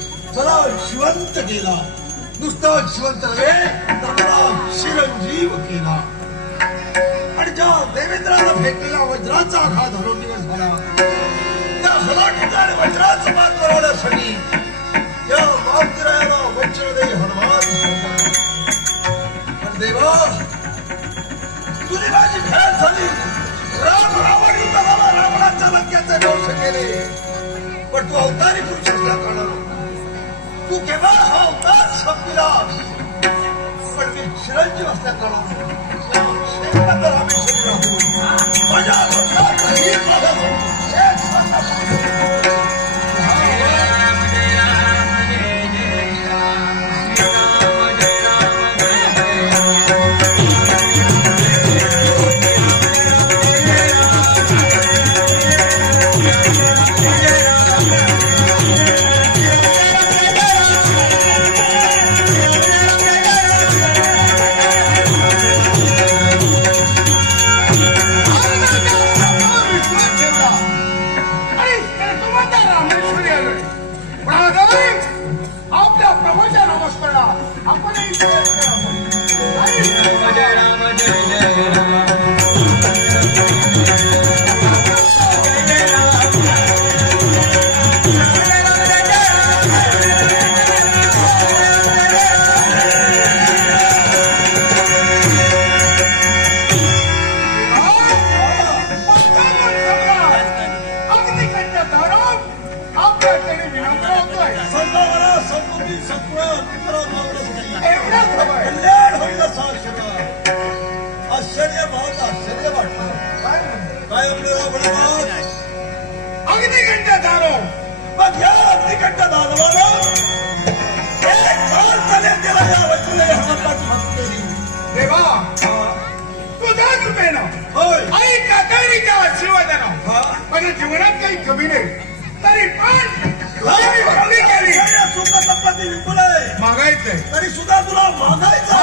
जिवंत केला, नुसता जिवंत चिरंजीव केला आणि ज्या देवेंद्राला फेकलेला वज्राचा आघात हरवणीवर झाला त्या हलाखीचा आणि वज्राचं मान वरवण्यासाठी त्या मावतीरायाला वज्रदेवी हनुमान देवा तुझी माझी खेळ झाली. रावण युद्धाला रावणाच्या लंकेचे दोष केले पण तू अवतारी पुरुष असल्याकारणानं तू केव्हा हा अवतार शक्तीला पण मी चिरंजीव असल्याकारणानं माझ्या जीवनात काही कमी नाही तरी पण मागायचंय तरी सुद्धा तुला मागायचंय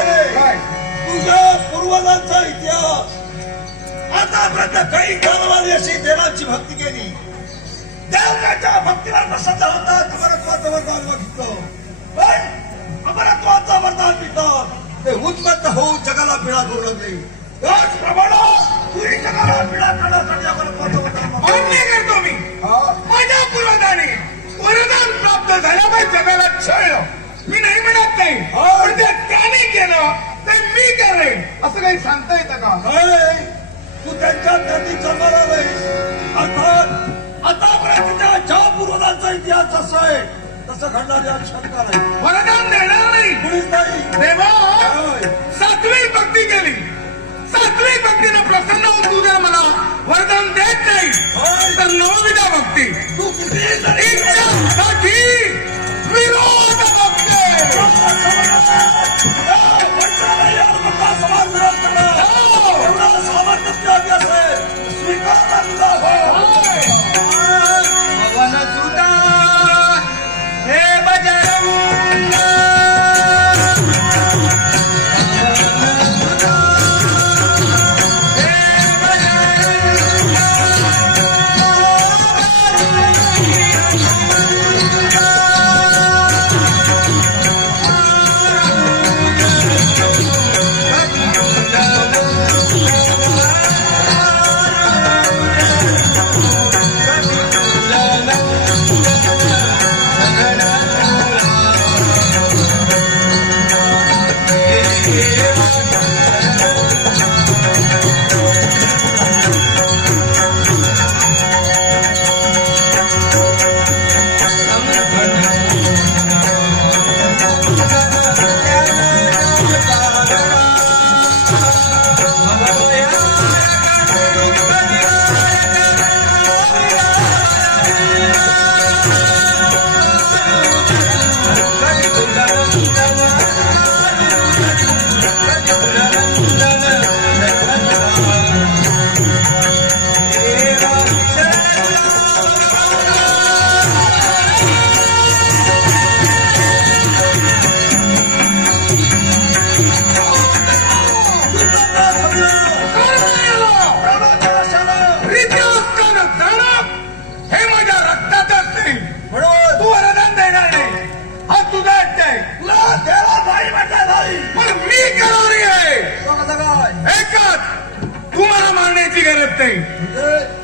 तुझ्या पूर्वजांचा इतिहास आतापर्यंत काही कालवाली अशी देवाची भक्ती केली देवाच्या भक्तीला प्रसन्न होतात अमरत्वाचं वरदान मागितलं पण अमरत्वाचं वरदान मिळतात ते उत्पन्न होऊन जगाला पीडा करू लागले त्याचप्रमाणे पुरी जगाला पीडा करण्यासाठी अमरत्वाचं वरदान मान्य करतो मी माझ्या पूर्वजाने वरदान प्राप्त झाल्यामुळे जगाला छळलं मी नाही म्हणत नाही पण ते त्याने केलं ते मी करेन असं काही सांगता येतं का तू त्यांच्या धर्ती जन्माला नाही अर्थात आतापर्यंतच्या ज्या पूर्वजांचा इतिहास असा आहे तसं घडणारी आज शंका नाही. वरदान देणार नाही कुणीच नाही. देवा सात्विक भक्ती केली, सात्विक भक्तीनं प्रसन्न होऊन तुझ्या मला वरदान देत नाही तर नवविधा भक्ती तू किती इच्छासाठी विरोध बघते. समाज विरोध करणं एवढा सामान्य अभ्यास आहे. स्वीकारला तुझा पवन सुता हे बजरंग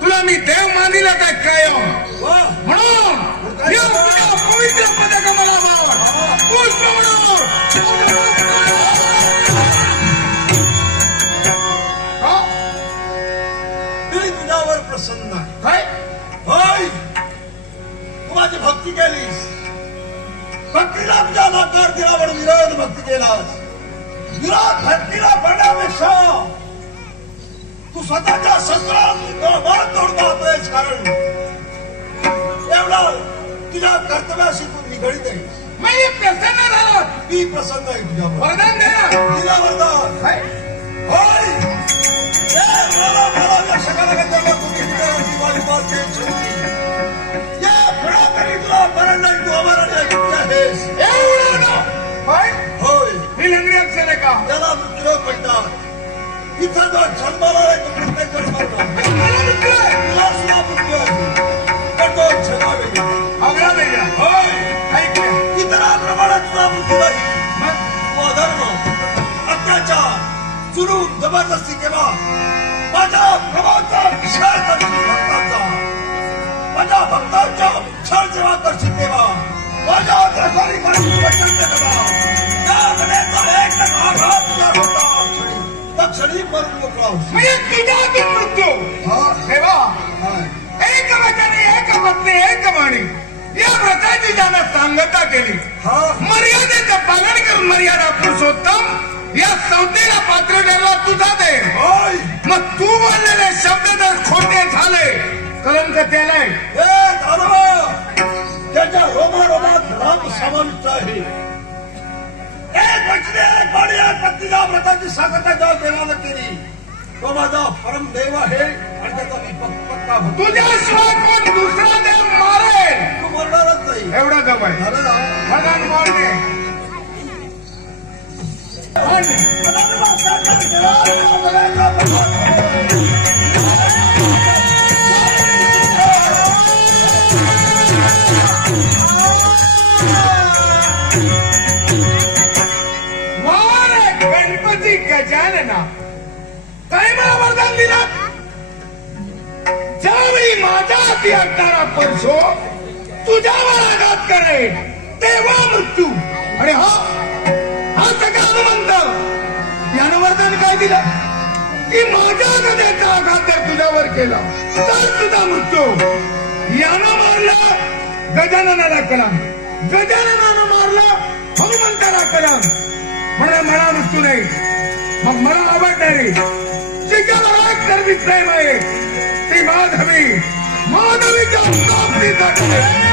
तुला मी देव मानिला काय काय म्हणून पवित्र पदक मला पुष्प म्हणून मी तुझ्यावर प्रसन्न आहे. होय तू माझी भक्ती केलीस, भक्तीला तुझ्या नाकार दिला म्हणून विरोध भक्ती केलास. विरोध भक्तीला पडण्यापेक्षा तू स्वतःच्या शस्त्रात तोड पाहतोयस. कारण एवढा तुझ्या कर्तव्याशी तू निगडीत आहे. मी प्रसन्न झालो, मी प्रसन्न आहे तुझ्यावर. वरदान दे दिला वरदान. होय या फळातरी तुला मरण नाही. तू आम्हाला आहेस. होय ही लंगडी अक्षर आहे का? त्याला मृत्यूलोक म्हणतात. इथं जो जन्माला आहे तो प्रत्येक जन्माला तुला सुद्धा मृत्यू आहे पण तो जगावे अवघडा वेगळा. होय इतरांप्रमाणे तुला मृत्यू नाही. तो अधर्म, अत्याचार, जुलूम, जबरदस्ती केला. माझ्या प्रभावाचा विचार करशील भक्तांचा, माझ्या भक्तांच्या विचार जेव्हा करशील तेव्हा माझ्या द्रसारी करशील वचन देवा. त्या घड्याचा एक आघात तुझ्या होता क्षणी मरून मोकळा तुझ्यातून मृत्यू देवा. एक वचने, एक पत्नी, एक वाणी या व्रताची ज्यानं सांगता केली, मर्यादेचं पालन करून मर्यादा पुरुषोत्तम या संस्थेला पात्र ठरला तुझा दे. मग तू बोललेले शब्द जर खोटे झाले कलंक त्यालाय. त्याच्या रोमारोमात राम समाविष्ट आहे. एक वचने, एक वाणी, एक पत्नीला व्रताची सांगता ज्या देवानं केली तो माझा परम देव आहे आणि त्याचा मी पक्का भक्त. तुझ्याशिवाय कोण दुसरा देव मारेल तू मरणारच नाही. एवढा जवळ भगवान मारणे. गणपती गजानना काय मला वरदान दिला? ज्यावेळी माझ्या हाती असणारा परशो तुझ्यावर आघात करेल तेव्हा मृत्यू. आणि हा सगळा हनुमंत यानं वरदान काय दिलं की माझ्या गदेचा आघात जर तुझ्यावर केला तर तुझा मृत्यू. यानं मारलं गजाननाला कलम, गजाननानं मारलं हनुमंताला कलम. म्हणून मला मृत्यू नाही. मग मला आवडणारी जिच्यावर एक कर्मी प्रेम आहे ती माधवी, माधवीच्या प्राप्तीसाठी